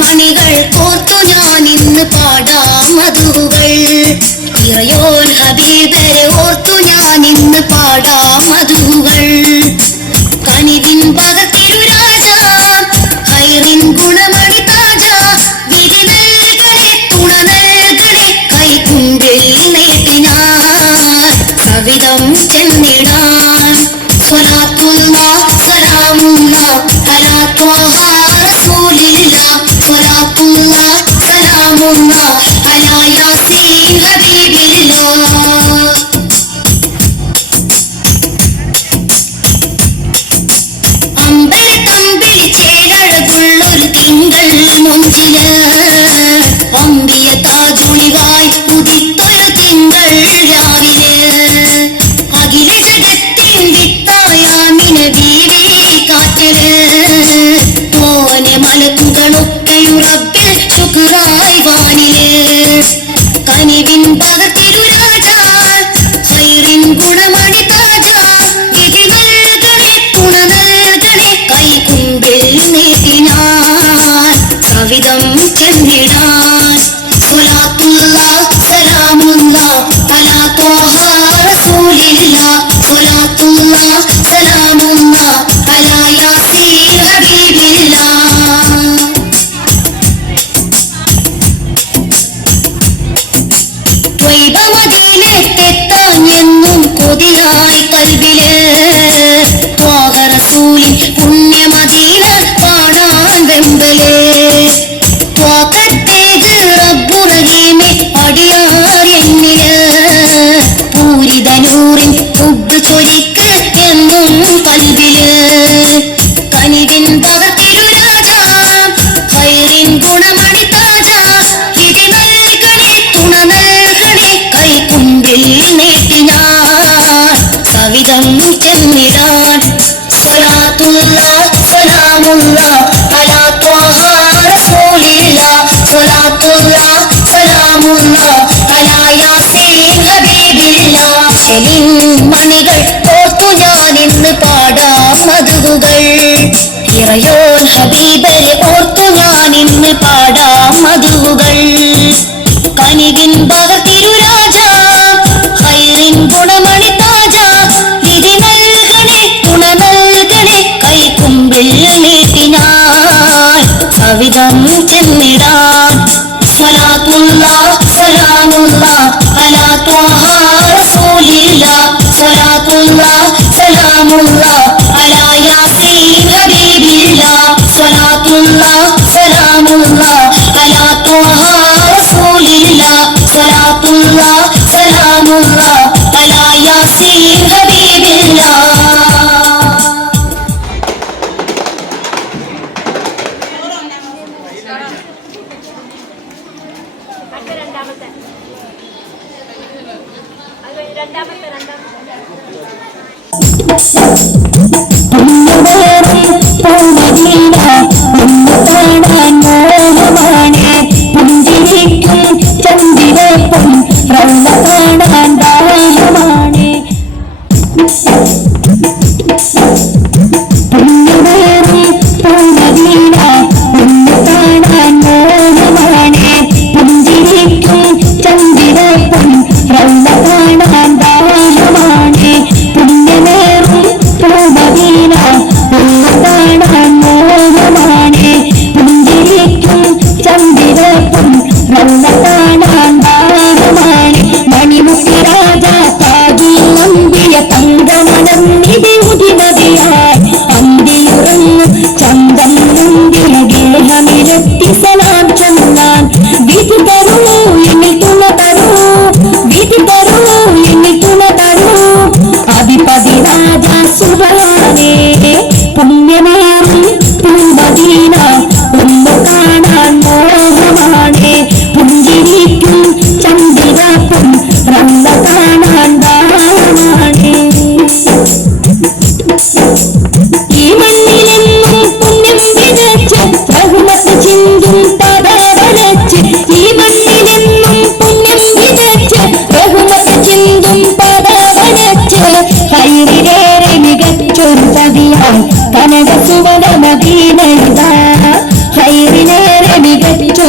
മണികൾ കോർത്തു ഞാൻ ഇന്ന് പാടാം മധുകൾ. ഇറയോൻ ഹബീബരെ ഓർത്തു ഞാൻ ഇന്ന് പാടാം മധുകൾ. കനിവിൻ പകത്തിരുരാജ ഹൈറിൻ ഗുണമണി താജ വിധി നൽകണേ തുണ നൽകണേ കൈക്കുമ്പിൽ നീട്ടിനാൻ സവിധം ചെന്നിടാൻ. സ്വലാത്തുല്ലാഹ് സലാമുല്ലാഹ് അലാ ത്വാഹ റസൂലില്ലാഹ്. സ്വലാത്തുല്ലാഹ് സലാമുല്ലാഹ് അലാ യാസീൻ ഹബീബില്ലാഹ്. അമ്പലത്തമ്പിളി ചേലഴകുള്ളൊരു തിങ്കൾ മുഞ്ചില് അമ്പിയ താജൊളിവായി ഉദിത്തൊരു തിങ്കൾ രാവിലെ. അഖില ജഗത്തിൻ വിത്തായാമിന ബീവി കാറ്റില് ഓനെ മലക്കുകളൊക്കെയും റബ്ബിൽ ശുക്റായി വാനില്. കനിവിൻ പകത്തിരുരാജ ഹൈറിൻ ഗുണമണി താജ വിധി നൽകണേ തുണ നൽകണേ കൈക്കുമ്പിൽ നീട്ടിനാൻ സവിധം ചെന്നിടാൻ. സ്വലാത്തുല്ലാഹ് സലാമുല്ലാഹ് അലാ ത്വാഹ റസൂലില്ലാഹ്. സ്വലാത്തുല്ലാഹ് സലാമുല്ലാഹ് അലാ യാസീൻ ഹബീബില്ലാഹ്. ത്വയ്ബ മദീനത്തെത്താൻ എന്നും കൊതിയായി കൽബില്. ത്വാഹ റസൂലിൻ പുണ്യ മദീന കാണാൻ വെമ്പല്. ത്വാഖത്തേക്ക് റബ്ബു റഹീമേ അടിയാർ എന്നില്. പൂരിതനൂറിൻ ഹുബ്ബ് ചൊരിക്ക് എന്നും കൽബില്. കനിവിൻ പകത്തിരുരാജ ഹൈറിൻ ഗുണമണി താജ വിധി നൽകണേ തുണ നൽകണേ കൈക്കുമ്പിൽ നീട്ടിനാൻ സവിധം ചെന്നിടാൻ. സ്വലാത്തുല്ലാഹ് സലാമുല്ലാഹ് അലാ ത്വാഹ റസൂലില്ലാഹ്. സ്വലാത്തുല്ലാഹ് സലാമുല്ലാഹ് അലാ യാസീൻ ഹബീബില്ലാഹ്. മണികൾ കോർത്തു ഞാൻ ഇന്ന് പാടാം മധുകൾ. ഇറയോൻ ഹബീബരെ ഓർത്തു ഞാൻ ഇന്ന് പാടാം മധുകൾ. കനിവിൻ പകത്തിരുരാജ ഹൈറിൻ ഗുണമണി താജ വിധി നൽകണേ തുണ നൽകണേ കൈക്കുമ്പിൽ നീട്ടിനാൻ സവിധം ചെന്നിടാൻ. സ്വലാത്തുല്ലാഹ് സലാമുല്ലാഹ് അലാ ത്വാഹ റസൂലില്ലാഹ്. സ്വലാത്തുല്ലാഹ് സലാമുല്ലാഹ് അലാ യാസീൻ ഹബീബില്ലാഹ്. സ്വലാത്തുല്ലാഹ് സലാമുല്ലാഹ് അലാ ത്വാഹ റസൂലില്ലാഹ്. സ്വലാത്തുല്ലാഹ് സലാമുല്ലാഹ് അലാ യാസീൻ ഹബീബില്ലാഹ്. പുണ്യമേറും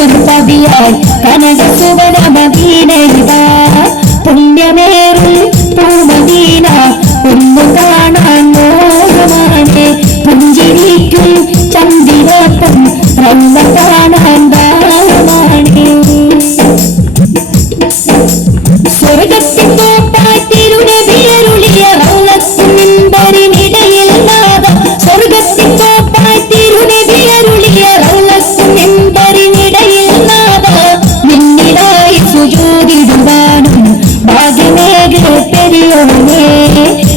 ഒരു പതിയായി കനക സുവന മദീനയിതാ പുണ്യമേറും പൂമദീന ഒന്നു കാണാൻ മോഹമാണ് പുഞ്ചിരിക്കും ചന്ദിരപ്പം റൗള കാണാൻ ദാഹമാണ് സ്വർഗത്തിൻ തോപ്പായി തിരുനബിയരുളിയ റൗളത്തു മിമ്പറിനിടയിൽ നാദം സ്വർഗത്തിൻ തോപ്പായി തിരുനബിയരുളിയ റൗളത്തു മിമ്പറിനിടയിൽ നാദം നിന്നിലായി സുജൂദിടുവാനും ഭാഗ്യമേകെ പെരിയോനേ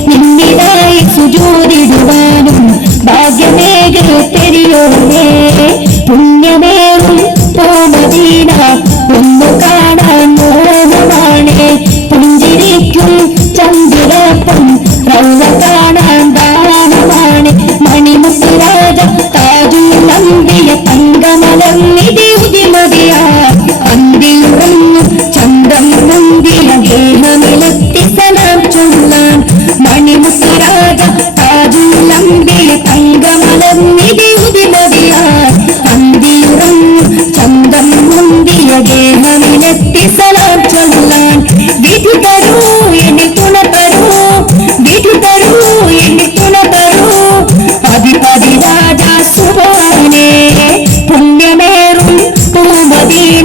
നിന്നിലായി സുജൂദിടുവാനും ഭാഗ്യമേകെ പെരിയോനേ പുണ്യമേറും പൂമദീന ഒന്നു കാണാൻ മോഹമാണ് പുഞ്ചിരിക്കും ചന്ദ്രപ്പം റൗള കാണാൻ ദാഹമാണ് മണിമുത്തുരാജ താജുൽ അംബിയ തങ്കമലം നിധി ഉദിമതിയാ അന്തിയുറങ്ങും ചന്തം മുന്തിയ ഗേഹമിലെത്തി സലാം ചൊല്ലാൻ മണിമുത്തുരാജ താജുൽ അംബിയ തങ്കമലം നിധി ഉദിമതിയാ അന്തിയുറങ്ങും ചന്തം മുന്തിയ ഗേഹമിലെത്തി സലാം ചൊല്ലാൻ വിധി തരൂ എന്നെ തുണ തരൂ വിധി തരൂ എന്നെ തുണ തരൂ അധിപതി രാജ സുബാനേ പുണ്യമേറും പൂമദീന